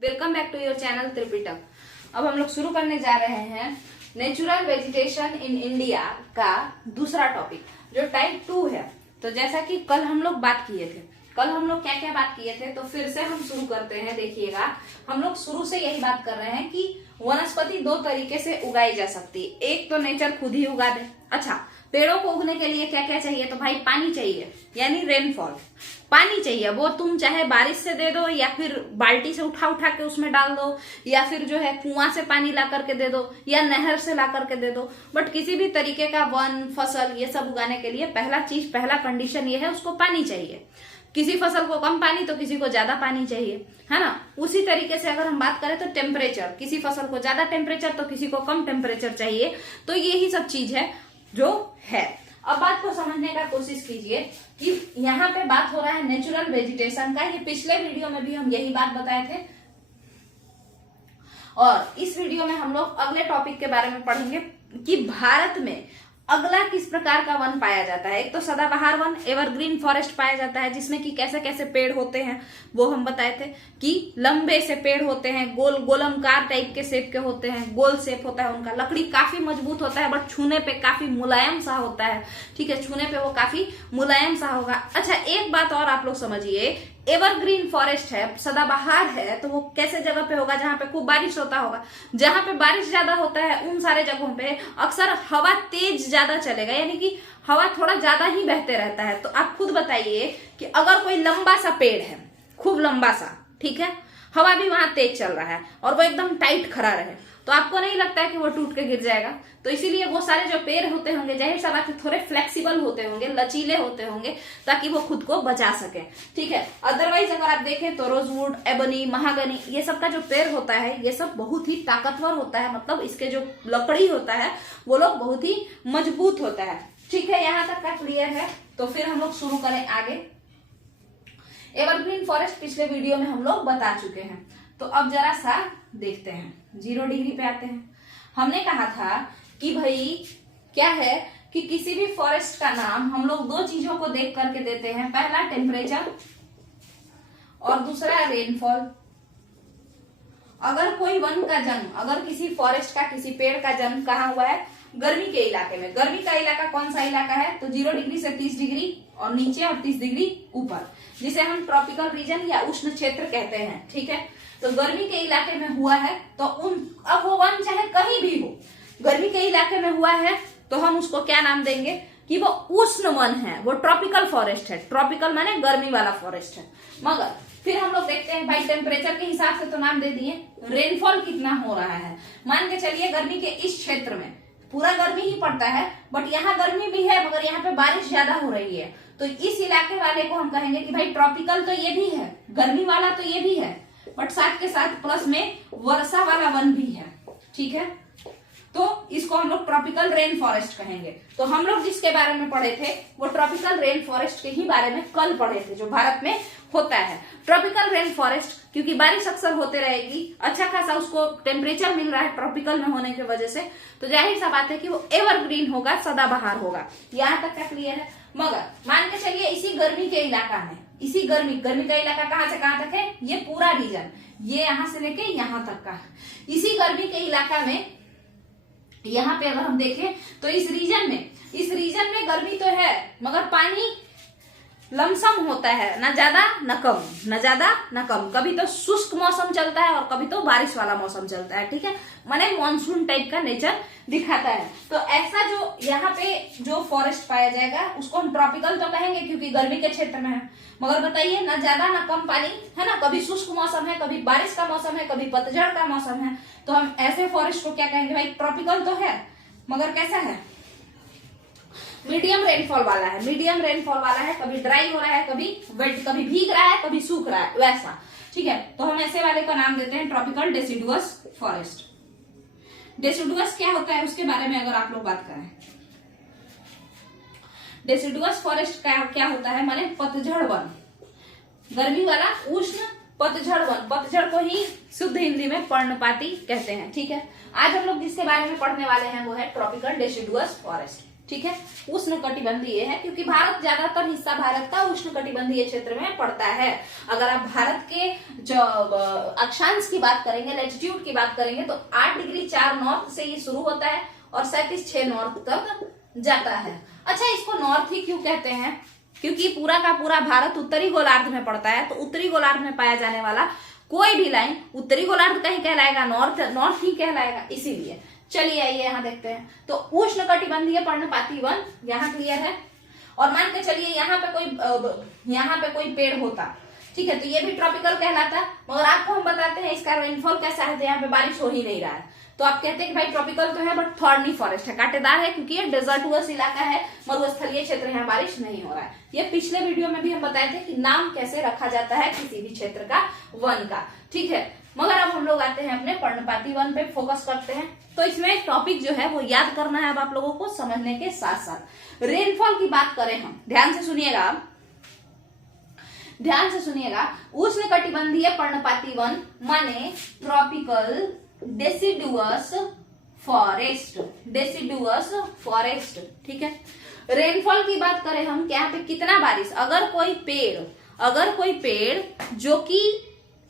Welcome back to your channel Tripitak. अब हम लोग शुरू करने जा रहे हैं नेचुरल वेजिटेशन इन इंडिया का दूसरा टॉपिक जो टाइप 2 है। तो जैसा कि कल हम लोग बात किए थे, कल हम लोग क्या क्या बात किए थे, तो फिर से हम शुरू करते हैं। देखिएगा, हम लोग शुरू से यही बात कर रहे हैं कि वनस्पति दो तरीके से उगाई जा सकती है। एक तो नेचर खुद ही उगा दे। अच्छा, पेड़ों को उगने के लिए क्या क्या चाहिए? तो भाई पानी चाहिए, यानी रेनफॉल, पानी चाहिए। वो तुम चाहे बारिश से दे दो या फिर बाल्टी से उठा उठा के उसमें डाल दो, या फिर जो है कुआं से पानी ला करके दे दो, या नहर से ला करके दे दो। बट किसी भी तरीके का वन फसल ये सब उगाने के लिए पहला कंडीशन ये है, उसको पानी चाहिए। किसी फसल को कम पानी तो किसी को ज्यादा पानी चाहिए, है ना। उसी तरीके से अगर हम बात करें तो टेम्परेचर, किसी फसल को ज्यादा टेम्परेचर तो किसी को कम टेम्परेचर चाहिए। तो यही सब चीज है जो है। अब बात को समझने का कोशिश कीजिए कि यहाँ पे बात हो रहा है नेचुरल वेजिटेशन का। ये पिछले वीडियो में भी हम यही बात बताए थे, और इस वीडियो में हम लोग अगले टॉपिक के बारे में पढ़ेंगे कि भारत में अगला किस प्रकार का वन पाया जाता है। एक तो सदाबहार वन, एवरग्रीन फॉरेस्ट पाया जाता है, जिसमें कि कैसे कैसे पेड़ होते हैं वो हम बताए थे कि लंबे से पेड़ होते हैं, गोलमकार टाइप के शेप के होते हैं, गोल शेप होता है उनका, लकड़ी काफी मजबूत होता है बट छूने पे काफी मुलायम सा होता है। ठीक है, छूने पे वो काफी मुलायम सा होगा। अच्छा, एक बात और आप लोग समझिए, एवरग्रीन फॉरेस्ट है, सदाबहार है, तो वो कैसे जगह पे होगा? जहां पे खूब बारिश होता होगा। जहां पे बारिश ज्यादा होता है उन सारे जगहों पे अक्सर हवा तेज ज्यादा चलेगा, यानी कि हवा थोड़ा ज्यादा ही बहते रहता है। तो आप खुद बताइए कि अगर कोई लंबा सा पेड़ है, खूब लंबा सा, ठीक है, हवा भी वहां तेज चल रहा है और वो एकदम टाइट खड़ा रहे, तो आपको नहीं लगता है कि वो टूट के गिर जाएगा? तो इसीलिए वो सारे जो पेड़ होते होंगे, जाहिर सा बात है, थोड़े फ्लेक्सिबल होते होंगे, लचीले होते होंगे, ताकि वो खुद को बचा सके। ठीक है, अदरवाइज अगर आप देखें तो रोजवुड, एबनी, महागनी, ये सब का जो पेड़ होता है ये सब बहुत ही ताकतवर होता है। मतलब इसके जो लकड़ी होता है वो लोग बहुत ही मजबूत होता है। ठीक है, यहाँ तक का क्लियर है। तो फिर हम लोग शुरू करें आगे। एवरग्रीन फॉरेस्ट पिछले वीडियो में हम लोग बता चुके हैं, तो अब जरा सा देखते हैं, 0 डिग्री पे आते हैं। हमने कहा था कि भाई क्या है कि किसी भी फॉरेस्ट का नाम हम लोग दो चीजों को देख करके देते हैं, पहला टेम्परेचर और दूसरा रेनफॉल। अगर कोई वन का जन्म, अगर किसी फॉरेस्ट का, किसी पेड़ का जन्म कहाँ हुआ है? गर्मी के इलाके में। गर्मी का इलाका कौन सा इलाका है? तो 0 डिग्री से 30 डिग्री और नीचे और 30 डिग्री ऊपर, जिसे हम ट्रॉपिकल रीजन या उष्ण क्षेत्र कहते हैं। ठीक है, तो गर्मी के इलाके में हुआ है तो अब वो वन चाहे कहीं भी हो, गर्मी के इलाके में हुआ है तो हम उसको क्या नाम देंगे कि वो उष्ण वन है, वो ट्रॉपिकल फॉरेस्ट है। ट्रॉपिकल माने गर्मी वाला फॉरेस्ट है। मगर फिर हम लोग देखते हैं भाई, टेम्परेचर के हिसाब से तो नाम दे दिए, रेनफॉल कितना हो रहा है। मान के चलिए गर्मी के इस क्षेत्र में पूरा गर्मी ही पड़ता है, बट यहाँ गर्मी भी है मगर यहाँ पे बारिश ज्यादा हो रही है, तो इस इलाके वाले को हम कहेंगे कि भाई ट्रॉपिकल तो ये भी है, गर्मी वाला तो ये भी है, बट साथ के साथ प्लस में वर्षा वाला वन भी है। ठीक है, तो इसको हम लोग ट्रॉपिकल रेन फॉरेस्ट कहेंगे। तो हम लोग जिसके बारे में पढ़े थे वो ट्रॉपिकल रेन फॉरेस्ट के ही बारे में कल पढ़े थे, जो भारत में होता है। ट्रॉपिकल रेन फॉरेस्ट क्योंकि बारिश अक्सर होते रहेगी, अच्छा खासा उसको टेम्परेचर मिल रहा है ट्रॉपिकल में होने की वजह से, तो जाहिर सा बात है कि वो एवरग्रीन होगा, सदाबहार होगा। यहाँ तक का क्लियर है। मगर मान के चलिए इसी गर्मी के इलाका में, इसी गर्मी का इलाका कहाँ से कहाँ तक है? ये पूरा रीजन, ये यहाँ से लेके यहाँ तक का, इसी गर्मी के इलाका में यहाँ पे अगर हम देखें तो इस रीजन में गर्मी तो है मगर पानी लमसम होता है, ना ज्यादा ना कम, ना ज्यादा ना कम। कभी तो शुष्क मौसम चलता है और कभी तो बारिश वाला मौसम चलता है। ठीक है, माने मानसून टाइप का नेचर दिखाता है। तो ऐसा जो यहाँ पे जो फॉरेस्ट पाया जाएगा उसको हम ट्रॉपिकल तो कहेंगे क्योंकि गर्मी के क्षेत्र में है। मगर बताइए, ना ज्यादा ना कम पानी है ना, कभी शुष्क मौसम है, कभी बारिश का मौसम है, कभी पतझड़ का मौसम है, तो हम ऐसे फॉरेस्ट को क्या कहेंगे? भाई ट्रॉपिकल तो है मगर कैसा है? मीडियम रेनफॉल वाला है। मीडियम रेनफॉल वाला है, कभी ड्राई हो रहा है, कभी वेट, कभी भीग रहा है, कभी सूख रहा है, वैसा। ठीक है, तो हम ऐसे वाले का नाम देते हैं ट्रॉपिकल डेसिडुअस फॉरेस्ट। डेसिडुअस क्या होता है उसके बारे में अगर आप लोग बात करें, डेसिडुअस फॉरेस्ट का क्या होता है? माने पतझड़ वन, गर्मी वाला उष्ण पतझड़ वन। पतझड़ को ही शुद्ध हिंदी में पर्णपाती कहते हैं। ठीक है, आज हम लोग जिसके बारे में पढ़ने वाले हैं वो है ट्रॉपिकल डेसिडुअस फॉरेस्ट। ठीक है, उष्णकटिबंधीय है क्योंकि भारत ज्यादातर हिस्सा भारत का उष्णकटिबंधीय क्षेत्र में पड़ता है। अगर आप भारत के जो अक्षांश की बात करेंगे, लैटिट्यूड की बात करेंगे, तो 8 डिग्री 4 नॉर्थ से ये शुरू होता है और 37.6 नॉर्थ तक जाता है। अच्छा, इसको नॉर्थ ही क्यों कहते हैं? क्योंकि पूरा का पूरा भारत उत्तरी गोलार्ध में पड़ता है, तो उत्तरी गोलार्ध में पाया जाने वाला कोई भी लाइन उत्तरी गोलार्ध का ही कहलाएगा, नॉर्थ ही कहलाएगा, इसीलिए। चलिए आइए यहाँ देखते हैं। तो उष्णकटिबंधीय पर्णपाती वन यहाँ क्लियर है। और मान के चलिए यहाँ पे कोई पेड़ होता, ठीक है, तो ये भी ट्रॉपिकल कहलाता, मगर आपको हम बताते हैं इसका रेनफॉल कैसा है, तो यहाँ पे बारिश हो ही नहीं रहा है, तो आप कहते हैं कि भाई ट्रॉपिकल तो है बट थॉर्नी फॉरेस्ट है, कांटेदार है, क्योंकि ये डेजर्टुअस इलाका है, मरुस्थलीय क्षेत्र, यहाँ बारिश नहीं हो रहा है। ये पिछले वीडियो में भी हम बताए थे कि नाम कैसे रखा जाता है किसी भी क्षेत्र का, वन का, ठीक है। मगर अब हम लोग आते हैं अपने पर्णपाती वन पे फोकस करते हैं। तो इसमें टॉपिक जो है वो याद करना है अब आप लोगों को समझने के साथ साथ। रेनफॉल की बात करें हम, ध्यान से सुनिएगा, उष्णकटिबंधीय पर्णपाती वन माने ट्रॉपिकल डेसिडुअस फॉरेस्ट, ठीक है। रेनफॉल की बात करें हम, क्या पे कितना बारिश, अगर कोई पेड़ जो कि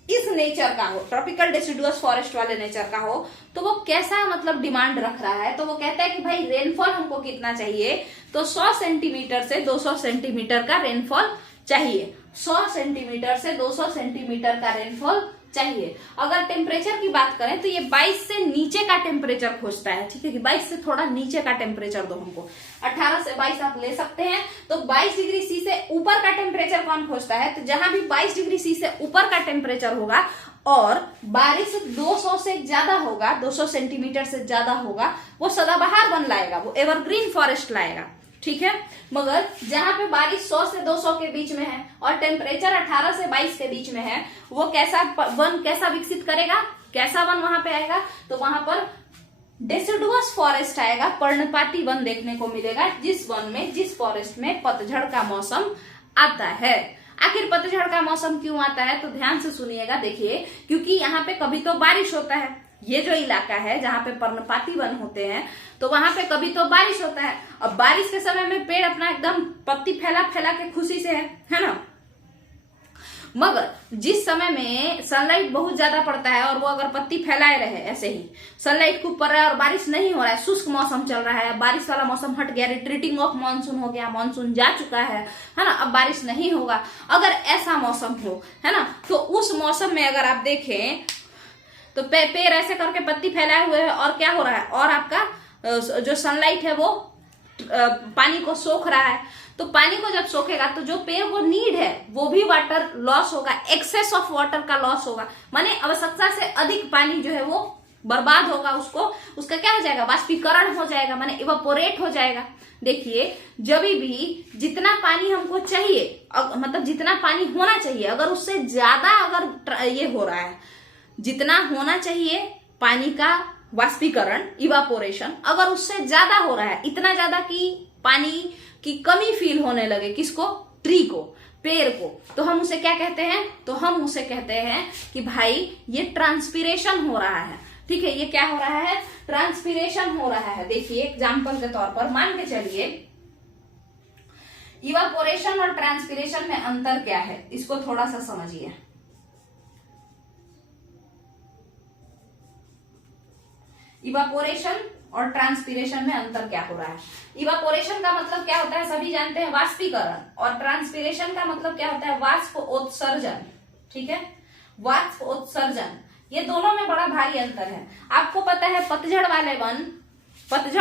इस नेचर का हो, ट्रॉपिकल डेसिडुअस फॉरेस्ट वाले नेचर का हो, तो वो कैसा मतलब डिमांड रख रहा है, तो वो कहता है कि भाई रेनफॉल हमको कितना चाहिए, तो 100 सेंटीमीटर से 200 सेंटीमीटर का रेनफॉल चाहिए, 100 सेंटीमीटर से 200 सेंटीमीटर का रेनफॉल चाहिए। अगर टेम्परेचर की बात करें तो ये 22 से नीचे का टेम्परेचर खोजता है, ठीक है, कि 22 से थोड़ा नीचे का टेम्परेचर दो हमको, 18 से 22 आप ले सकते हैं। तो 22 डिग्री सी से ऊपर का टेम्परेचर कौन खोजता है, तो जहां भी 22 डिग्री सी से ऊपर का टेम्परेचर होगा और बारिश 200 से ज्यादा होगा, 200 सेंटीमीटर से ज्यादा होगा, वो सदाबहार वन लाएगा, वो एवरग्रीन फॉरेस्ट लाएगा, ठीक है। मगर जहां पे बारिश 100 से 200 के बीच में है और टेम्परेचर 18 से 22 के बीच में है, वो कैसा विकसित करेगा, कैसा वन वहां पे आएगा, तो वहां पर डेसिडुअस फॉरेस्ट आएगा, पर्णपाती वन देखने को मिलेगा, जिस फॉरेस्ट में पतझड़ का मौसम आता है। आखिर पतझड़ का मौसम क्यों आता है, तो ध्यान से सुनिएगा, देखिए, क्योंकि यहाँ पे कभी तो बारिश होता है, ये जो इलाका है जहाँ पे पर्णपाती वन होते हैं, तो वहां पे कभी तो बारिश होता है। अब बारिश के समय में पेड़ अपना एकदम पत्ती फैला के खुशी से है ना, मगर जिस समय में सनलाइट बहुत ज्यादा पड़ता है और वो अगर पत्ती फैलाए रहे ऐसे ही, सनलाइट खूब पड़ रहा है और बारिश नहीं हो रहा है, शुष्क मौसम चल रहा है, बारिश वाला मौसम हट गया, रिट्रीटिंग ऑफ मानसून हो गया, मानसून जा चुका है ना, अब बारिश नहीं होगा, अगर ऐसा मौसम हो, है ना, तो उस मौसम में अगर आप देखें तो पेड़ ऐसे करके पत्ती फैलाए हुए है और क्या हो रहा है, और आपका जो सनलाइट है वो पानी को सोख रहा है, तो पानी को जब सोखेगा तो जो पेड़ को नीड है वो भी वाटर लॉस होगा, एक्सेस ऑफ वाटर का लॉस होगा, माने आवश्यकता से अधिक पानी जो है वो बर्बाद होगा, उसका क्या हो जाएगा, वाष्पीकरण हो जाएगा, माने इवापोरेट हो जाएगा। देखिए, जब भी जितना पानी हमको चाहिए, मतलब जितना पानी होना चाहिए, अगर उससे ज्यादा अगर ये हो रहा है, जितना होना चाहिए पानी का वाष्पीकरण, इवापोरेशन, अगर उससे ज्यादा हो रहा है, इतना ज्यादा कि पानी की कमी फील होने लगे, किसको, ट्री को, पेड़ को, तो हम उसे क्या कहते हैं, तो हम उसे कहते हैं कि भाई ये ट्रांसपीरेशन हो रहा है, ठीक है, ये क्या हो रहा है, ट्रांसपीरेशन हो रहा है। देखिए एग्जाम्पल के तौर पर मान के चलिए, इवापोरेशन और ट्रांसपीरेशन में अंतर क्या है, इसको थोड़ा सा समझिए। इवापोरेशन और ट्रांसपीरेशन में अंतर क्या हो रहा है। इवापोरेशन का मतलब क्या होता है, सभी जानते हैं, वाष्पीकरण, और ट्रांसपीरेशन का मतलब क्या होता है, वाष्पोत्सर्जन, ठीक है, वाष्पोत्सर्जन, ये दोनों में बड़ा भारी अंतर है। आपको पता है पतझड़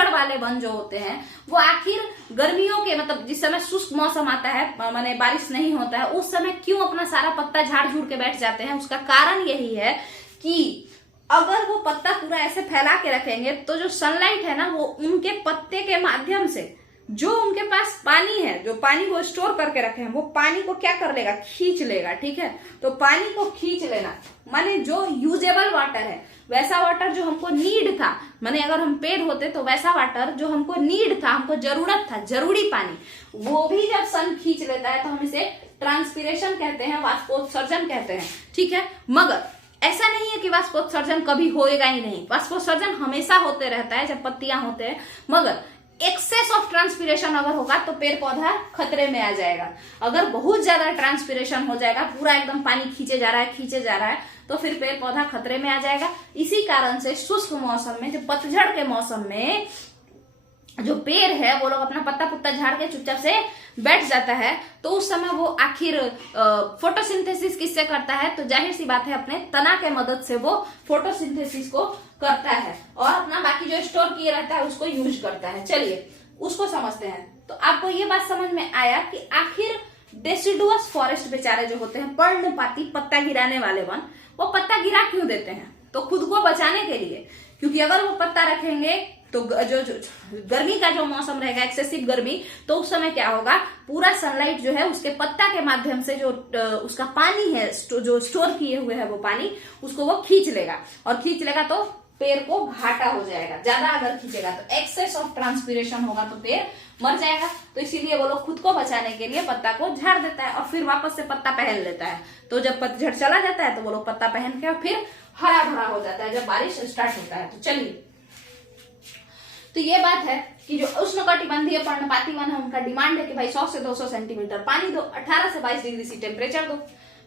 वाले वन जो होते हैं वो आखिर गर्मियों के, मतलब जिस समय शुष्क मौसम आता है, माने बारिश नहीं होता है, उस समय क्यों अपना सारा पत्ता झाड़ झूड़ के बैठ जाते हैं, उसका कारण यही है कि अगर वो पत्ता पूरा ऐसे फैला के रखेंगे तो जो सनलाइट है ना, वो उनके पत्ते के माध्यम से, जो उनके पास पानी है, जो पानी वो स्टोर करके रखे हैं, वो पानी को क्या कर लेगा, खींच लेगा, ठीक है। तो पानी को खींच लेना माने जो यूजेबल वाटर है, वैसा वाटर जो हमको नीड था, माने अगर हम पेड़ होते तो वैसा वाटर जो हमको नीड था, हमको जरूरत था, जरूरी पानी, वो भी जब सन खींच लेता है तो हम इसे ट्रांसपीरेशन कहते हैं, वाष्पोत्सर्जन कहते हैं, ठीक है। मगर ऐसा नहीं है कि वाष्पोत्सर्जन कभी होएगा ही नहीं, वाष्पोत्सर्जन हमेशा होते रहता है जब पत्तियां होते हैं, मगर एक्सेस ऑफ ट्रांसपिरेशन अगर होगा तो पेड़ पौधा खतरे में आ जाएगा। अगर बहुत ज्यादा ट्रांसपिरेशन हो जाएगा, पूरा एकदम पानी खींचे जा रहा है तो फिर पेड़ पौधा खतरे में आ जाएगा। इसी कारण से शुष्क मौसम में, जो पतझड़ के मौसम में जो पेड़ है वो लोग अपना पत्ता पुत्ता झाड़ के चुपचाप से बैठ जाता है, तो उस समय वो आखिर फोटोसिंथेसिस किससे करता है? तो जाहिर सी बात है अपने तना के मदद से वो फोटोसिंथेसिस को करता है और अपना बाकी जो स्टोर किए रहता है उसको यूज करता है। चलिए उसको समझते हैं। तो आपको ये बात समझ में आया कि आखिर डेसिडुअस फॉरेस्ट बेचारे जो होते हैं, पर्णपाती पत्ता गिराने वाले वन, वो पत्ता गिरा क्यों देते हैं? तो खुद को बचाने के लिए, क्योंकि अगर वो पत्ता रखेंगे तो जो गर्मी का जो मौसम रहेगा, एक्सेसिव गर्मी, तो उस समय क्या होगा, पूरा सनलाइट जो है उसके पत्ता के माध्यम से जो उसका पानी है जो स्टोर किए हुए है वो पानी, उसको वो खींच लेगा और खींच लेगा तो पेड़ को घाटा हो जाएगा। ज्यादा अगर खींचेगा तो एक्सेस ऑफ ट्रांसपिरेशन होगा तो पेड़ मर जाएगा। तो इसीलिए वो लोग खुद को बचाने के लिए पत्ता को झाड़ देता है और फिर वापस से पत्ता पहन लेता है। तो जब पतझड़ चला जाता है तो वो लोग पत्ता पहन के फिर हरा भरा हो जाता है जब बारिश स्टार्ट होता है। तो चलिए, तो ये बात है कि जो उष्णकटिबंधीय पर्णपाती वन है उनका डिमांड है कि भाई 100 से 200 सेंटीमीटर पानी दो, 18 से 22 डिग्री सी टेम्परेचर दो।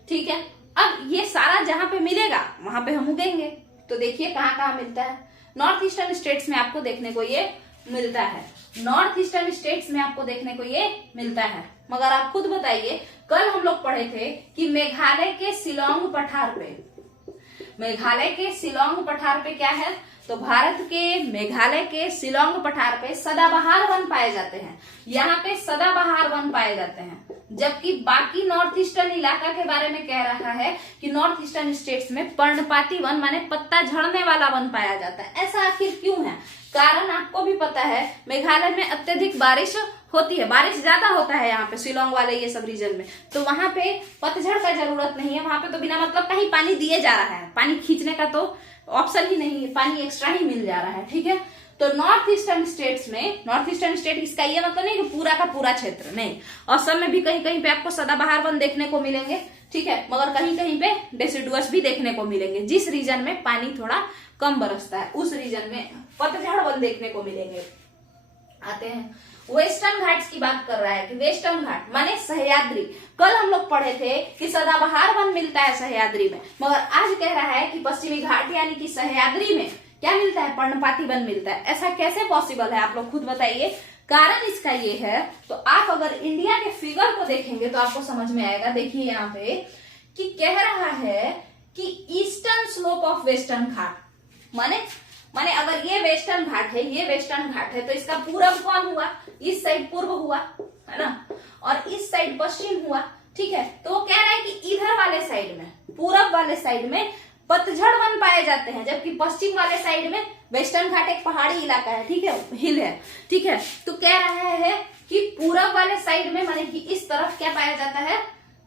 ठीक है, अब ये सारा जहां पे मिलेगा वहां पे हम उगेंगे। तो देखिए कहाँ कहाँ मिलता है। नॉर्थ ईस्टर्न स्टेट्स में आपको देखने को ये मिलता है, नॉर्थ ईस्टर्न स्टेट्स में आपको देखने को ये मिलता है। मगर आप खुद बताइए, कल हम लोग पढ़े थे कि मेघालय के शिलोंग पठार पे, मेघालय के शिलोंग पठार पे क्या है, तो भारत के मेघालय के शिलोंग पठार पे सदाबहार वन पाए जाते हैं। यहाँ पे सदाबहार वन पाए जाते हैं, जबकि बाकी नॉर्थ ईस्टर्न इलाका के बारे में कह रहा है कि नॉर्थ ईस्टर्न स्टेट्स में पर्णपाती वन माने पत्ता झड़ने वाला वन पाया जाता है। ऐसा आखिर क्यों है? कारण आपको भी पता है, मेघालय में अत्यधिक बारिश होती है, बारिश ज्यादा होता है यहाँ पे शिलोंग वाले ये सब रीजन में, तो वहां पे पतझड़ का जरूरत नहीं है। वहां पे तो बिना मतलब का ही पानी दिए जा रहा है, पानी खींचने का तो ऑप्शन ही नहीं है, पानी एक्स्ट्रा ही मिल जा रहा है। ठीक है, तो नॉर्थ ईस्टर्न स्टेट्स में, नॉर्थ ईस्टर्न स्टेट इसका ये मतलब नहीं कि पूरा का पूरा क्षेत्र नहीं, असम में भी कहीं कहीं पे आपको सदाबहार वन देखने को मिलेंगे। ठीक है, मगर कहीं कहीं पे डेसिडुअस भी देखने को मिलेंगे। जिस रीजन में पानी थोड़ा कम बरसता है उस रीजन में पतझड़ वन देखने को मिलेंगे। आते हैं वेस्टर्न घाट्स की बात कर रहा है कि वेस्टर्न घाट माने सह्याद्री। कल हम लोग पढ़े थे कि सदाबहार वन मिलता है सह्याद्री में, मगर आज कह रहा है कि पश्चिमी घाट यानी कि सह्याद्री में क्या मिलता है, पर्णपाती वन मिलता है। ऐसा कैसे पॉसिबल है, आप लोग खुद बताइए। कारण इसका ये है, तो आप अगर इंडिया के फिगर को देखेंगे तो आपको समझ में आएगा। देखिए यहाँ पे कि कह रहा है कि ईस्टर्न स्लोप ऑफ वेस्टर्न घाट, माने अगर ये वेस्टर्न घाट है, ये वेस्टर्न घाट है, तो इसका पूरब कौन हुआ, इस साइड पूर्व हुआ है ना, और इस साइड पश्चिम हुआ। ठीक है, तो वो कह रहा है कि इधर वाले साइड में, पूरब वाले साइड में पतझड़ वन पाए जाते हैं, जबकि पश्चिम वाले साइड में, वेस्टर्न घाट एक पहाड़ी इलाका है, ठीक है, हिल है। ठीक है, तो कह रहा है कि पूरब वाले साइड में माने कि इस तरफ क्या पाया जाता है,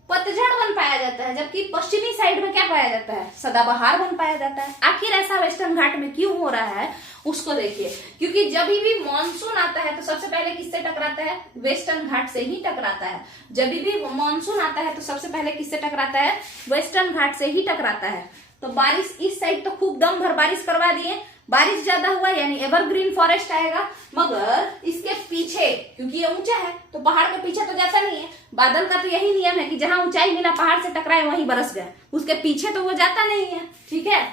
पतझड़ वन पाया जाता है, जबकि पश्चिमी साइड में क्या पाया जाता है, सदाबहार वन पाया जाता है। आखिर ऐसा वेस्टर्न घाट में क्यों हो रहा है उसको देखिए, क्योंकि जब भी मॉनसून आता है तो सबसे पहले किससे टकराता है, वेस्टर्न घाट से ही टकराता है। जब भी मॉनसून आता है तो सबसे पहले किससे टकराता है, वेस्टर्न घाट से ही टकराता है। तो बारिश इस साइड तो खूब दम भर बारिश करवा दिए, बारिश ज्यादा हुआ यानी एवरग्रीन फॉरेस्ट आएगा, मगर इसके पीछे, क्योंकि ये ऊंचा है तो पहाड़ के पीछे तो जाता नहीं है। बादल का तो यही नियम है कि जहां ऊंचाई मिला पहाड़ से टकराए वहीं बरस गए, उसके पीछे तो वो जाता नहीं है। ठीक है,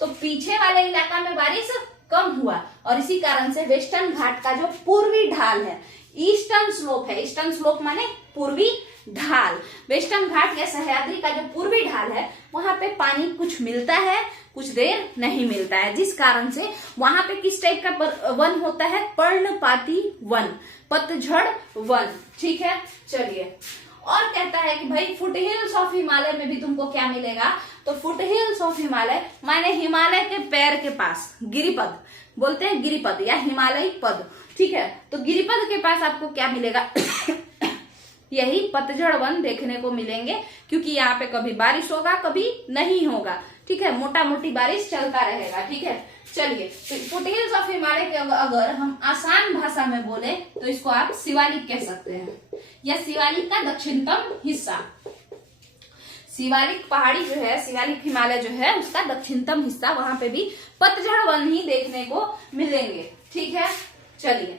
तो पीछे वाले इलाका में बारिश कम हुआ और इसी कारण से वेस्टर्न घाट का जो पूर्वी ढाल है, ईस्टर्न स्लोप है, ईस्टर्न स्लोप माने पूर्वी ढाल, वेस्टर्न घाट या सह्याद्री का जो पूर्वी ढाल है वहां पे पानी कुछ मिलता है, कुछ देर नहीं मिलता है, जिस कारण से वहां पे किस टाइप का वन होता है, पर्णपाती वन, पतझड़ वन। ठीक है, चलिए, और कहता है कि भाई फुटहिल्स ऑफ हिमालय में भी तुमको क्या मिलेगा, तो फुटहिल्स ऑफ हिमालय माने हिमालय के पैर के पास, गिरिपद बोलते हैं, गिरिपद या हिमालयी पद। ठीक है, तो गिरिपद के पास आपको क्या मिलेगा यही पतझड़ वन देखने को मिलेंगे, क्योंकि यहाँ पे कभी बारिश होगा कभी नहीं होगा। ठीक है, मोटा मोटी बारिश चलता रहेगा। ठीक है, चलिए, तो फुटहिल्स ऑफ हिमालय के अगर हम आसान भाषा में बोले तो इसको आप शिवालिक कह सकते हैं, या शिवालिक का दक्षिणतम हिस्सा। शिवालिक पहाड़ी जो है, शिवालिक हिमालय जो है उसका दक्षिणतम हिस्सा, वहां पे भी पतझड़ वन ही देखने को मिलेंगे। ठीक है, चलिए,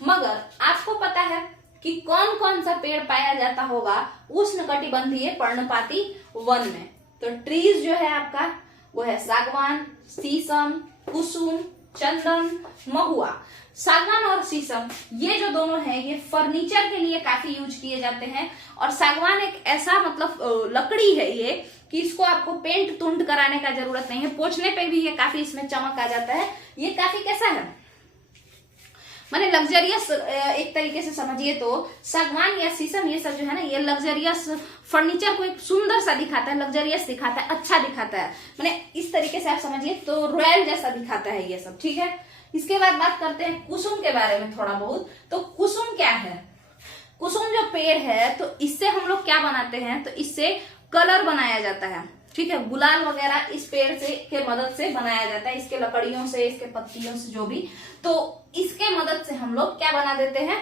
मगर आपको पता है कि कौन कौन सा पेड़ पाया जाता होगा उष्णकटिबंधीय पर्णपाती वन में? तो ट्रीज जो है आपका वो है सागवान, शीशम, कुसुम, चंदन, महुआ। सागवान और शीशम ये जो दोनों हैं ये फर्नीचर के लिए काफी यूज किए जाते हैं। और सागवान एक ऐसा मतलब लकड़ी है ये कि इसको आपको पेंट तुंड कराने का जरूरत नहीं है, पोंछने पे भी ये काफी इसमें चमक आ जाता है। ये काफी कैसा है, माने लग्जरियस एक तरीके से समझिए तो सागवान या शीशम ये सब जो है ना ये लग्जरियस फर्नीचर को एक सुंदर सा दिखाता है, लग्जरियस दिखाता है, अच्छा दिखाता है, माने इस तरीके से आप समझिए तो रॉयल जैसा दिखाता है ये सब। ठीक है, इसके बाद बात करते हैं कुसुम के बारे में थोड़ा बहुत। तो कुसुम क्या है? कुसुम जो पेड़ है तो इससे हम लोग क्या बनाते हैं, तो इससे कलर बनाया जाता है। ठीक है, गुलाल वगैरह इस पेड़ से के मदद से बनाया जाता है, इसके लकड़ियों से, इसके पत्तियों से, जो भी। तो इसके मदद से हम लोग क्या बना देते हैं,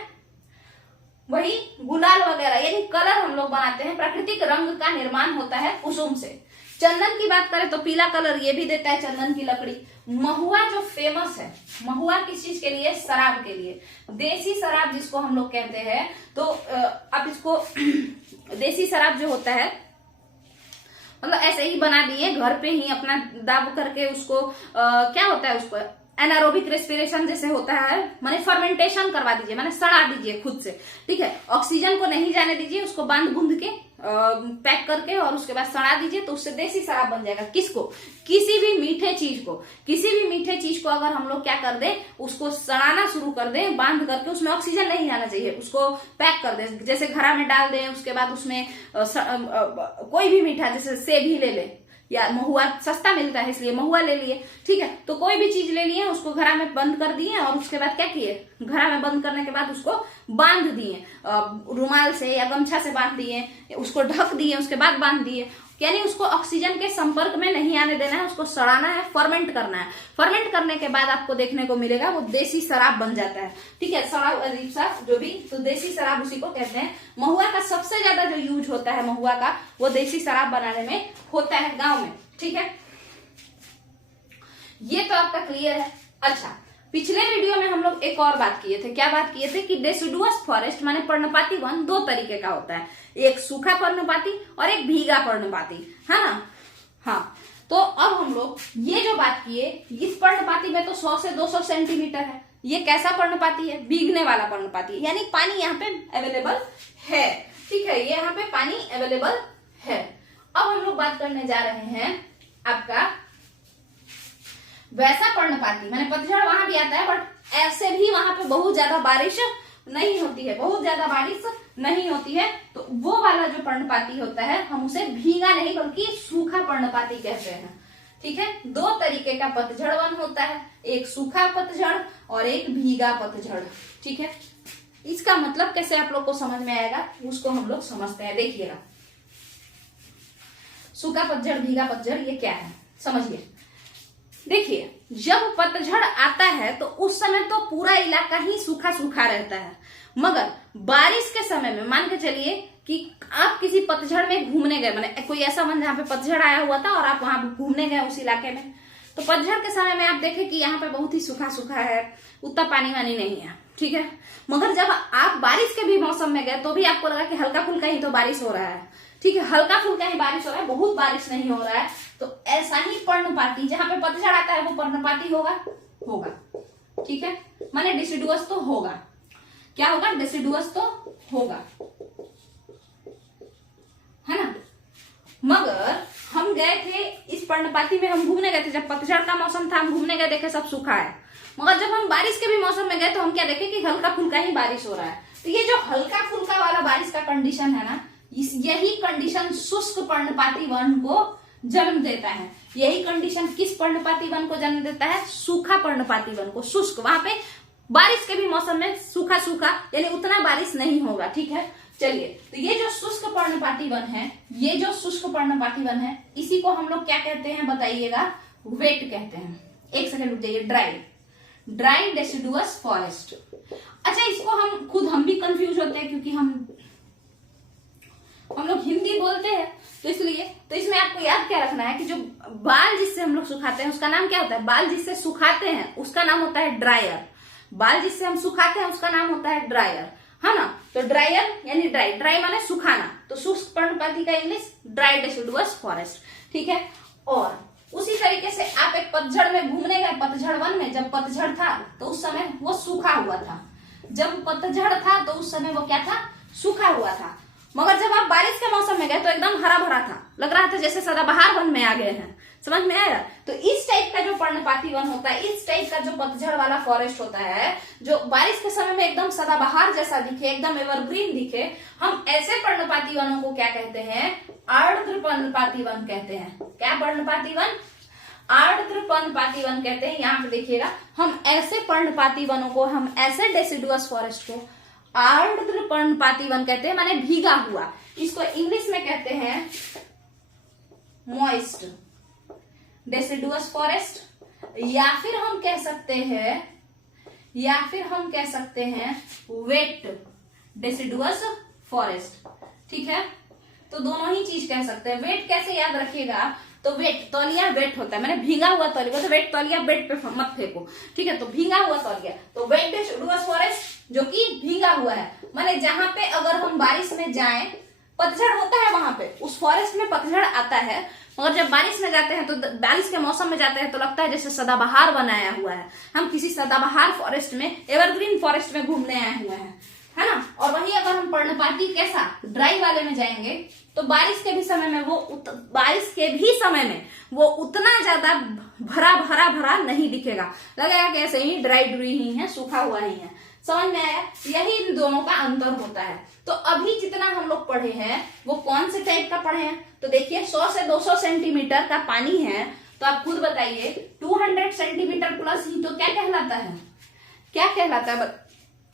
वही गुलाल वगैरह यानी कलर हम लोग बनाते हैं। प्राकृतिक रंग का निर्माण होता है कुसुम से। चंदन की बात करें तो पीला कलर ये भी देता है चंदन की लकड़ी। महुआ जो फेमस है, महुआ किस चीज के लिए? शराब के लिए, देसी शराब जिसको हम लोग कहते हैं। तो अब इसको देसी शराब जो होता है मतलब ऐसे ही बना दिए घर पे ही अपना दाब करके उसको क्या होता है, उसको एनारोबिक रेस्पिरेशन जैसे होता है, माने फर्मेंटेशन करवा दीजिए, माने सड़ा दीजिए खुद से। ठीक है, ऑक्सीजन को नहीं जाने दीजिए, उसको बांध बूंद के पैक करके और उसके बाद सड़ा दीजिए तो उससे देसी शराब बन जाएगा। किसको? किसी भी मीठे चीज को, किसी भी मीठे चीज को अगर हम लोग क्या कर दे, उसको सड़ाना शुरू कर दे बांध करके, उसमें ऑक्सीजन नहीं आना चाहिए, उसको पैक कर दे, जैसे घड़ा में डाल दे, उसके बाद उसमें कोई भी मीठा जैसे सेब ही ले ले या महुआ सस्ता मिलता है इसलिए महुआ ले लिए। ठीक है, तो कोई भी चीज ले लिए, उसको घड़ा में बंद कर दिए और उसके बाद क्या किए, घड़ा में बंद करने के बाद उसको बांध दिए, रुमाल से या गमछा से बांध दिए, उसको ढक दिए, उसके बाद बांध दिए। यानी उसको ऑक्सीजन के संपर्क में नहीं आने देना है, उसको सड़ाना है, फर्मेंट करना है। फर्मेंट करने के बाद आपको देखने को मिलेगा वो देसी शराब बन जाता है। ठीक है, शराब अजीब सा जो भी, तो देसी शराब उसी को कहते हैं। महुआ का सबसे ज्यादा जो यूज होता है महुआ का, वो देसी शराब बनाने में होता है गांव में। ठीक है, ये तो आपका क्लियर है। अच्छा, पिछले वीडियो में हम लोग एक और बात किए थे। क्या बात किए थे कि डेसिडुअस फॉरेस्ट माने पर्णपाती वन दो तरीके का होता है, एक सूखा पर्णपाती और एक भीगा पर्णपाती, है ना। हाँ, तो अब हम लोग ये जो बात किए, इस पर्णपाती में तो 100 से 200 सेंटीमीटर है। ये कैसा पर्णपाती है? भीगने वाला पर्णपाती है, यानी पानी यहाँ पे अवेलेबल है। ठीक है, ये यहाँ पे पानी अवेलेबल है। अब हम लोग बात करने जा रहे हैं आपका वैसा पर्णपाती, मैंने पतझड़ वहां भी आता है बट ऐसे भी वहां पे बहुत ज्यादा बारिश नहीं होती है, बहुत ज्यादा बारिश नहीं होती है। तो वो वाला जो पर्णपाती होता है हम उसे भीगा नहीं बल्कि सूखा पर्णपाती कहते हैं। ठीक है, दो तरीके का पतझड़ वन होता है, एक सूखा पतझड़ और एक भीगा पतझड़। ठीक है, इसका मतलब कैसे आप लोग को समझ में आएगा उसको हम लोग समझते हैं। देखिएगा, सूखा पतझड़ भीगा पतझड़ ये क्या है समझिए। देखिए, जब पतझड़ आता है तो उस समय तो पूरा इलाका ही सूखा सूखा रहता है, मगर बारिश के समय में मान के चलिए कि आप किसी पतझड़ में घूमने गए, माने कोई ऐसा मन जहाँ पे पतझड़ आया हुआ था और आप वहां घूमने गए उस इलाके में, तो पतझड़ के समय में आप देखें कि यहाँ पे बहुत ही सूखा सूखा है, उतना पानी वानी नहीं है। ठीक है, मगर जब आप बारिश के भी मौसम में गए तो भी आपको लगा कि हल्का फुल्का ही तो बारिश हो रहा है। ठीक है, हल्का फुल्का ही बारिश हो रहा है, बहुत बारिश नहीं हो रहा है। तो ऐसा ही पर्णपाती, जहां पे पतझड़ आता है वो पर्णपाती होगा। ठीक है, माने डिसिडुअस तो होगा। क्या होगा? डिसिडुअस तो होगा, है ना। मगर हम गए थे इस पर्णपाती में, हम घूमने गए थे, जब पतझड़ का मौसम था हम घूमने गए, देखे सब सूखा है। मगर जब हम बारिश के भी मौसम में गए तो हम क्या देखे कि हल्का फुल्का ही बारिश हो रहा है। तो ये जो हल्का फुल्का वाला बारिश का कंडीशन है ना, यही कंडीशन शुष्क पर्णपाती वन को जन्म देता है। यही कंडीशन किस पर्णपाती वन को जन्म देता है? सूखा पर्णपाती वन को। शुष्क, वहां पे बारिश के भी मौसम में सूखा सूखा यानी उतना बारिश नहीं होगा। ठीक है, चलिए, तो ये जो शुष्क पर्णपाती वन है, ये जो शुष्क पर्णपाती वन है, इसी को हम लोग क्या कहते हैं बताइएगा? वेट कहते हैं। एक सेकंड रुक जाइए, ड्राई डेसिडुअस फॉरेस्ट। अच्छा, इसको हम भी कंफ्यूज होते हैं क्योंकि हम लोग हिंदी बोलते हैं तो इसलिए। तो इसमें आपको याद क्या रखना है कि जो बाल जिससे हम लोग सुखाते हैं उसका नाम क्या होता है? बाल जिससे सुखाते हैं उसका नाम होता है ड्रायर। बाल जिससे हम सुखाते हैं उसका नाम होता है ड्रायर, है ना। तो ड्रायर यानी ड्राई, ड्राई माने सुखाना, तो शुष्क पर्णपाती का इंग्लिश ड्राई डेसिडुअस फॉरेस्ट, ठीक है। और उसी तरीके से आप एक पतझड़ में घूमने गए, पतझड़ वन में, जब पतझड़ था तो उस समय वो सूखा हुआ था, जब पतझड़ था तो उस समय वो क्या था, सूखा हुआ था। मगर जब आप बारिश के मौसम में गए तो एकदम हरा भरा था, लग रहा था जैसे सदाबहार वन में आ गए हैं, समझ में आया। तो इस टाइप का जो पर्णपाती वन होता है, इस टाइप का जो पतझड़ वाला फॉरेस्ट होता है, जो बारिश के समय में एकदम सदाबहार जैसा दिखे, एकदम एवरग्रीन दिखे, हम ऐसे पर्णपाती वनों को क्या कहते हैं, आर्द्र पर्णपाती वन कहते हैं। क्या पर्णपाती वन, आर्द्र पर्णपाती वन कहते हैं। यहाँ पे देखिएगा, हम ऐसे पर्णपाती वनों को, हम ऐसे डेसिडुअस फॉरेस्ट को आर्द्र पर्णपाती वन कहते हैं, माने भीगा हुआ। इसको इंग्लिश में कहते हैं मॉइस्ट डेसिडुअस फॉरेस्ट, या फिर हम कह सकते हैं वेट डेसिडुअस फॉरेस्ट, ठीक है। तो दोनों ही चीज कह सकते हैं। वेट कैसे याद रखिएगा, तो वेट, तौलिया वेट होता है, मैंने भीगा हुआ तौलिया, तो वेट तौलिया बेड पे मत फेंको, ठीक है। तो भीगा हुआ तौलिया, तो वेट डेसिडुअस फॉरेस्ट जो कि भीगा हुआ है, माने जहां पे अगर हम बारिश में जाएं, पतझड़ होता है वहां पे, उस फॉरेस्ट में पतझड़ आता है, मगर जब बारिश में जाते हैं तो बारिश के मौसम में जाते हैं तो लगता है जैसे सदाबहार बनाया हुआ है, हम किसी सदाबहार फॉरेस्ट में, एवरग्रीन फॉरेस्ट में घूमने आए हुए हैं, है ना। और वही अगर हम पर्णपाती कैसा ड्राई वाले में जाएंगे तो बारिश के भी समय में वो उतना ज्यादा भरा नहीं दिखेगा, लगेगा कि ऐसे ही ड्राई ही है, सूखा हुआ ही है। समझ में आया, यही इन दोनों का अंतर होता है। तो अभी जितना हम लोग पढ़े हैं वो कौन से टाइप का पढ़े हैं, तो देखिए 100 से 200 सेंटीमीटर का पानी है, तो आप खुद बताइए 200 सेंटीमीटर प्लस ही तो क्या कहलाता है, क्या कहलाता है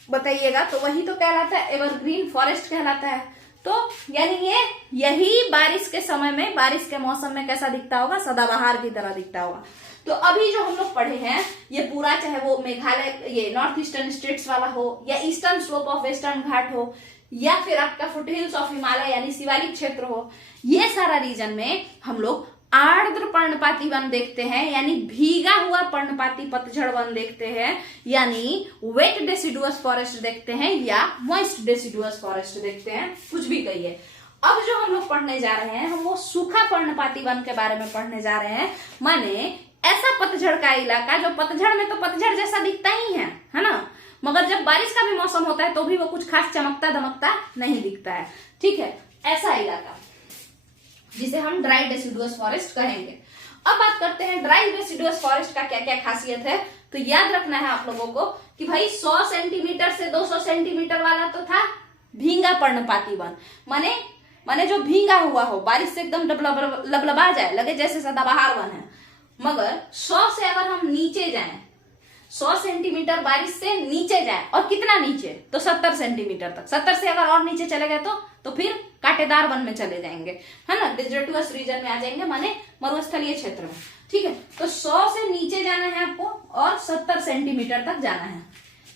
बताइएगा। तो वही तो कहलाता है एवरग्रीन फॉरेस्ट कहलाता है। तो यानी यही बारिश के समय में, बारिश के मौसम में कैसा दिखता होगा, सदाबहार की तरह दिखता होगा। तो अभी जो हम लोग पढ़े हैं ये पूरा, चाहे वो मेघालय, ये नॉर्थ ईस्टर्न स्टेट्स वाला हो, या ईस्टर्न स्लोप ऑफ वेस्टर्न घाट हो, या फिर आपका फुटहिल्स ऑफ हिमालय यानी शिवालिक क्षेत्र हो, ये सारा रीजन में हम लोग आर्द्र पर्णपाती वन देखते हैं, यानी भीगा हुआ पर्णपाती पतझड़ वन देखते हैं, यानी वेट डेसिडुअस फॉरेस्ट देखते हैं, या मॉइस्ट डेसिडुअस फॉरेस्ट देखते हैं, कुछ भी कहिए। अब जो हम लोग पढ़ने जा रहे हैं, हम वो सूखा पर्णपाती वन के बारे में पढ़ने जा रहे हैं, माने ऐसा पतझड़ का इलाका जो पतझड़ में तो पतझड़ जैसा दिखता ही है ना, मगर जब बारिश का भी मौसम होता है तो भी वो कुछ खास चमकता दमकता नहीं दिखता है, ठीक है। ऐसा इलाका जिसे हम ड्राई डेसिडुअस फॉरेस्ट कहेंगे। अब बात करते हैं ड्राई डेसिडुअस फॉरेस्ट का क्या क्या खासियत है। तो याद रखना है आप लोगों को कि भाई 100 सेंटीमीटर से 200 सेंटीमीटर वाला तो था भींगा पर्णपाती वन, माने जो भींगा हुआ हो, बारिश से एकदम लबलबा जाए, लगे जैसे सदाबहार वन है। मगर 100 से अगर हम नीचे जाएं, 100 सेंटीमीटर बारिश से नीचे जाए, और कितना नीचे, तो 70 सेंटीमीटर तक, 70 से अगर और नीचे चले गए तो फिर कांटेदार वन में चले जाएंगे, है ना, डेजर्टुअस रीजन में आ जाएंगे, माने मरुस्थलीय क्षेत्र में, ठीक है। तो 100 से नीचे जाना है आपको और 70 सेंटीमीटर तक जाना है,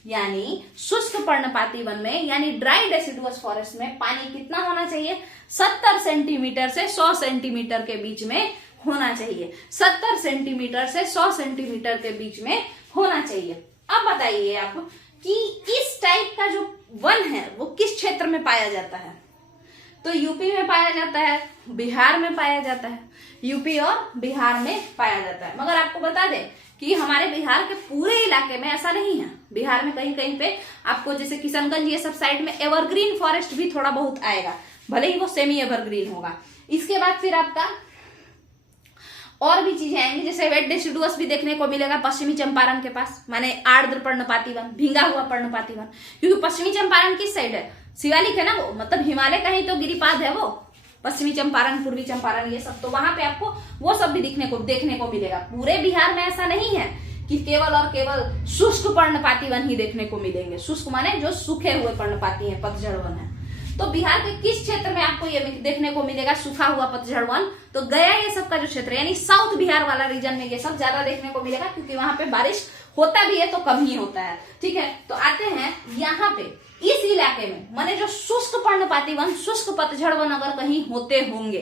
यानी शुष्क पर्णपाती वन में, यानी ड्राई डेसिडुअस फॉरेस्ट में पानी कितना होना चाहिए, 70 सेंटीमीटर से 100 सेंटीमीटर के बीच में होना चाहिए, 70 सेंटीमीटर से 100 सेंटीमीटर के बीच में होना चाहिए। अब बताइए आप कि इस टाइप का जो वन है वो किस क्षेत्र में पाया जाता है, तो यूपी में पाया जाता है, बिहार में पाया जाता है, यूपी और बिहार में पाया जाता है। मगर आपको बता दें कि हमारे बिहार के पूरे इलाके में ऐसा नहीं है, बिहार में कहीं कहीं पे आपको, जैसे किशनगंज ये सब साइड में एवरग्रीन फॉरेस्ट भी थोड़ा बहुत आएगा, भले ही वो सेमी एवरग्रीन होगा। इसके बाद फिर आपका और भी चीजें आएंगी, जैसे वेट डेसिडुअस भी देखने को मिलेगा पश्चिमी चंपारण के पास, माने आर्द्र पर्णपाती वन, भींगा हुआ पर्णपाती वन, क्योंकि पश्चिमी चंपारण किस साइड है, शिवालिक है ना वो, मतलब हिमालय का ही तो गिरिपाद है वो, पश्चिमी चंपारण, पूर्वी चंपारण, ये सब, तो वहां पे आपको वो सब भी देखने को मिलेगा। पूरे बिहार में ऐसा नहीं है कि केवल और केवल शुष्क पर्णपाती वन ही देखने को मिलेंगे, शुष्क माने जो सूखे हुए पर्णपाती है, पतझड़ वन है। तो बिहार के किस क्षेत्र में आपको ये देखने को मिलेगा सूखा हुआ पतझड़ वन, तो गया ये सब का जो क्षेत्र यानी साउथ बिहार वाला रीजन में ये सब ज्यादा देखने को मिलेगा, क्योंकि वहां पे बारिश होता भी है तो कम ही होता है, ठीक है। तो आते हैं यहाँ पे इस इलाके में, माने जो शुष्क पर्णपाती वन, शुष्क पतझड़ वन अगर कहीं होते होंगे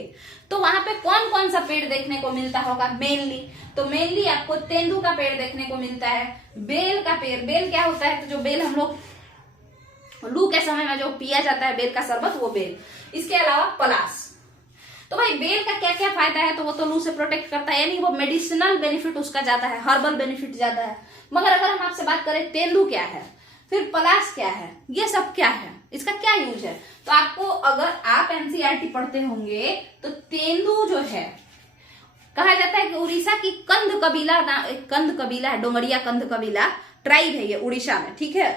तो वहां पे कौन कौन सा पेड़ देखने को मिलता होगा मेनली? तो मेनली आपको तेंदू का पेड़ देखने को मिलता है, बेल का पेड़, बेल क्या होता है, तो जो बेल हम लोग लू के समय में जो पिया जाता है बेल का शरबत, वो बेल। इसके अलावा पलाश। तो भाई बेल का क्या क्या फायदा है, तो वो तो लू से प्रोटेक्ट करता है, यानी वो मेडिसिनल बेनिफिट उसका ज्यादा है, हर्बल बेनिफिट ज्यादा है। मगर अगर हम आपसे बात करें तेंदू क्या है, फिर पलाश क्या है, ये सब क्या है, इसका क्या यूज है, तो आपको अगर आप एनसीईआरटी पढ़ते होंगे तो तेंदू जो है कहा जाता है कि उड़ीसा की कंद कबीला, कंद कबीला है, डोंगरिया कंद कबीला ट्राइब है ये उड़ीसा में, ठीक है।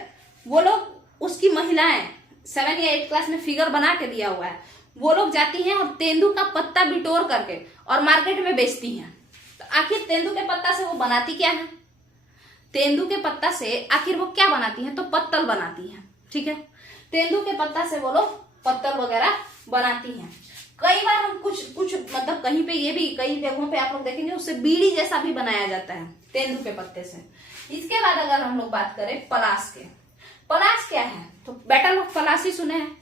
वो लोग, उसकी महिलाएं 7 या 8 क्लास में फिगर बना के दिया हुआ है, वो लोग जाती हैं और तेंदू का पत्ता बिटोर करके और मार्केट में बेचती हैं। तो आखिर तेंदू के पत्ता से वो बनाती क्या है, तेंदू के पत्ता से आखिर वो क्या बनाती हैं, तो पत्तल बनाती हैं, ठीक है। तेंदू के पत्ता से वो लोग पत्तल वगैरह बनाती हैं। कई बार हम कुछ मतलब कहीं पे, ये भी कई जगहों पे आप लोग देखेंगे उससे बीड़ी जैसा भी बनाया जाता है तेंदू के पत्ते से। इसके बाद अगर हम लोग बात करें पलाश के, पलाश क्या है, तो बैटल ऑफ पलासी सुने हैं,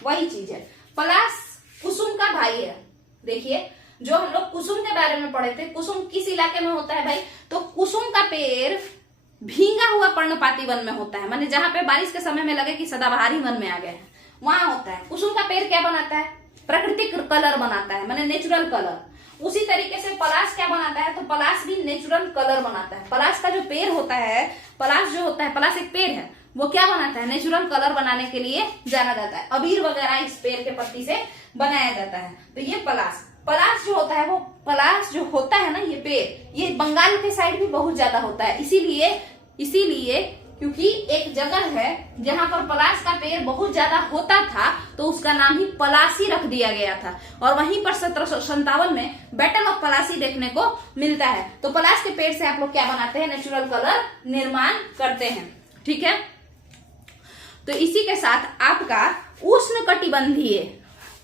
वही चीज है। पलाश कुसुम का भाई है। देखिए जो हम लोग कुसुम के बारे में पढ़े थे, कुसुम किस इलाके में होता है भाई, तो कुसुम का पेड़ भींगा हुआ पर्णपाती वन में होता है, माने जहां पे बारिश के समय में लगे कि सदाबहारी वन में आ गए हैं, वहां होता है। कुसुम का पेड़ क्या बनाता है, प्राकृतिक कलर बनाता है, माने नेचुरल कलर। उसी तरीके से पलाश क्या बनाता है, तो पलाश भी नेचुरल कलर बनाता है। पलाश का जो पेड़ होता है, पलाश जो होता है, पलाश एक पेड़ है, वो क्या बनाता है, नेचुरल कलर बनाने के लिए जाना जाता है। अबीर वगैरह इस पेड़ के पत्ती से बनाया जाता है। तो ये पलाश जो होता है, वो पलाश जो होता है ना, ये पेड़, ये बंगाल के साइड भी बहुत ज्यादा होता है। इसीलिए क्योंकि एक जगह है जहां पर पलाश का पेड़ बहुत ज्यादा होता था, तो उसका नाम ही पलासी रख दिया गया था। और वहीं पर 1757 में बैटल ऑफ पलासी देखने को मिलता है। तो पलाश के पेड़ से आप लोग क्या बनाते हैं, नेचुरल कलर निर्माण करते हैं, ठीक है। तो इसी के साथ आपका उष्णकटिबंधीय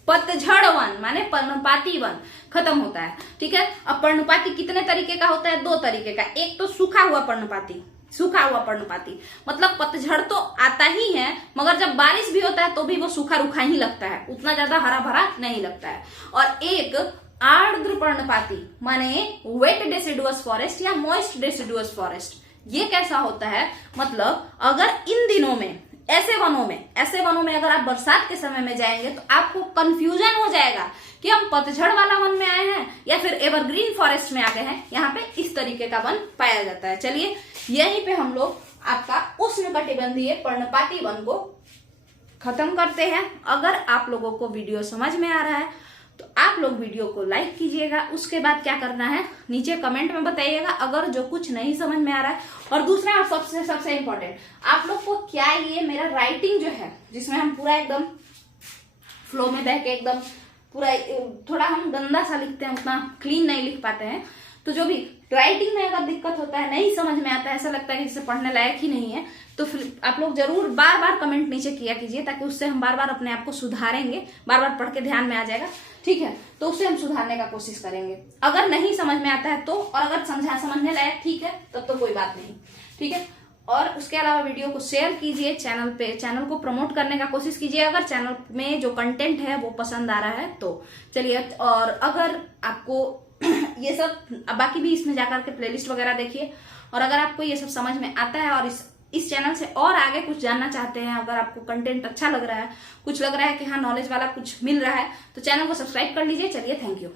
पतझड़ वन माने पर्णपाती वन खत्म होता है, ठीक है। अब पर्णपाती कितने तरीके का होता है, 2 तरीके का। एक तो सूखा हुआ पर्णपाती, सूखा हुआ पर्णपाती मतलब पतझड़ तो आता ही है, मगर जब बारिश भी होता है तो भी वो सूखा रूखा ही लगता है, उतना ज्यादा हरा भरा नहीं लगता है। और एक आर्द्र पर्णपाती माने वेट डेसिडुअस फॉरेस्ट या मॉइस्ट डेसिडुअस फॉरेस्ट। ये कैसा होता है, मतलब अगर इन दिनों में ऐसे वनों में अगर आप बरसात के समय में जाएंगे तो आपको कंफ्यूजन हो जाएगा कि हम पतझड़ वाला वन में आए हैं या फिर एवरग्रीन फॉरेस्ट में आ गए हैं। यहाँ पे इस तरीके का वन पाया जाता है। चलिए यहीं पे हम लोग आपका उष्णकटिबंधीय पर्णपाती वन को खत्म करते हैं। अगर आप लोगों को वीडियो समझ में आ रहा है तो आप लोग वीडियो को लाइक कीजिएगा। उसके बाद क्या करना है, नीचे कमेंट में बताइएगा अगर जो कुछ नहीं समझ में आ रहा है। और दूसरा और सबसे इम्पोर्टेंट, आप लोग को क्या ये मेरा राइटिंग जो है, जिसमें हम पूरा एकदम फ्लो में बह के एकदम पूरा, थोड़ा हम गंदा सा लिखते हैं, उतना क्लीन नहीं लिख पाते हैं, तो जो भी राइटिंग में अगर दिक्कत होता है, नहीं समझ में आता है, ऐसा लगता है कि इसे पढ़ने लायक ही नहीं है, तो फिर आप लोग जरूर बार बार कमेंट नीचे किया कीजिए, ताकि उससे हम बार बार अपने आप को सुधारेंगे। बार बार पढ़ के ध्यान में आ जाएगा, ठीक है, तो उससे हम सुधारने का कोशिश करेंगे। अगर नहीं समझ में आता है तो, और अगर समझने लायक ठीक है तब तो कोई बात नहीं, ठीक है। और उसके अलावा वीडियो को शेयर कीजिए, चैनल को प्रमोट करने का कोशिश कीजिए अगर चैनल में जो कंटेंट है वो पसंद आ रहा है तो। चलिए, और अगर आपको ये सब, बाकी भी इसमें जाकर के प्लेलिस्ट वगैरह देखिए। और अगर आपको ये सब समझ में आता है और इस चैनल से और आगे कुछ जानना चाहते हैं, अगर आपको कंटेंट अच्छा लग रहा है, कुछ लग रहा है कि हाँ नॉलेज वाला कुछ मिल रहा है, तो चैनल को सब्सक्राइब कर लीजिए। चलिए, थैंक यू।